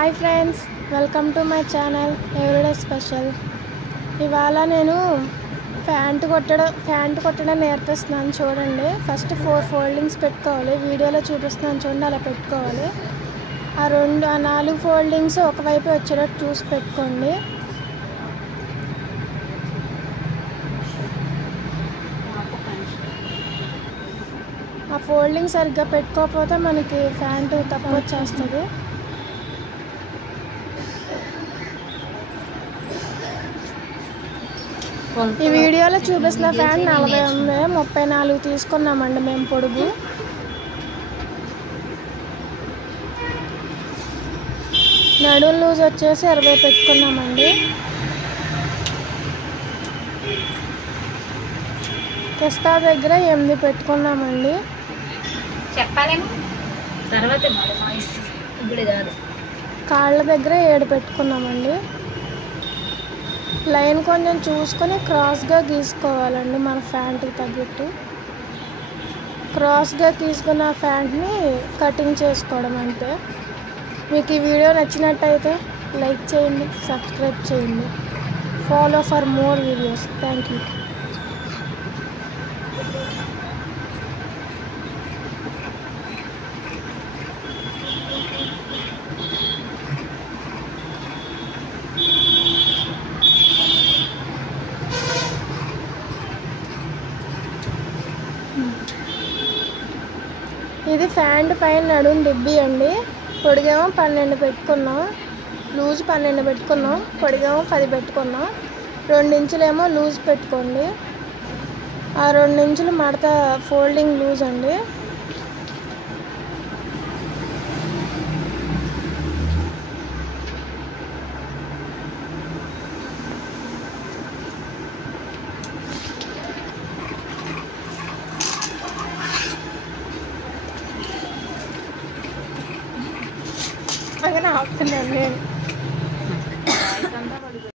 Hi friends, welcome to my channel everyday special. ఇవాళ నేను pant కొట్టడం నేర్పిస్తున్నాను. చూడండి, ఫస్ట్ 4 ఫోల్డింగ్స్ పెట్టుకోవాలి. వీడియోలో చూపిస్తున్నాను చూడండి, అలా పెట్టుకోవాలి. ఆ 4 ఫోల్డింగ్స్ ఒకవైపు వచ్చేటట్టు చూసి పెట్టుకోండి. ఆ ఫోల్డింగ్ సరిగ్గా పెట్టుకోకపోతే మనకి ప్యాంటు తప్పు వచ్చేస్తుంది. ఈ వీడియోలో చూపిస్తున్న ప్యాంట్ 40 ఉంది, 34 తీసుకున్నామండి మేము పొడుగు. నడుం లూజ్ వచ్చేసి 20 పెట్టుకున్నామండి. కిస్తా దగ్గర 8 పెట్టుకున్నామండి. కాళ్ళ దగ్గర 7 పెట్టుకున్నామండి. లైన్ కొంచెం చూసుకొని క్రాస్గా గీసుకోవాలండి. మన ప్యాంట్కి తగ్గట్టు క్రాస్గా తీసుకున్న ప్యాంట్ని కటింగ్ చేసుకోవడం అంతే. మీకు ఈ వీడియో నచ్చినట్టయితే లైక్ చేయండి, సబ్స్క్రైబ్ చేయండి. Follow for more videos. Thank you. ఇది ప్యాంట్ పైన నడుం డిబ్బి అండి. పొడిగేమో 12 పెట్టుకున్నాం, లూజ్ 12 పెట్టుకున్నాం, పొడిగేమో 10 పెట్టుకున్నాం. 2 ఇంచులేమో లూజ్ పెట్టుకోండి. ఆ 2 ఇంచులు మడత ఫోల్డింగ్ లూజ్ అండి. ఆపుతున్నాను నేను.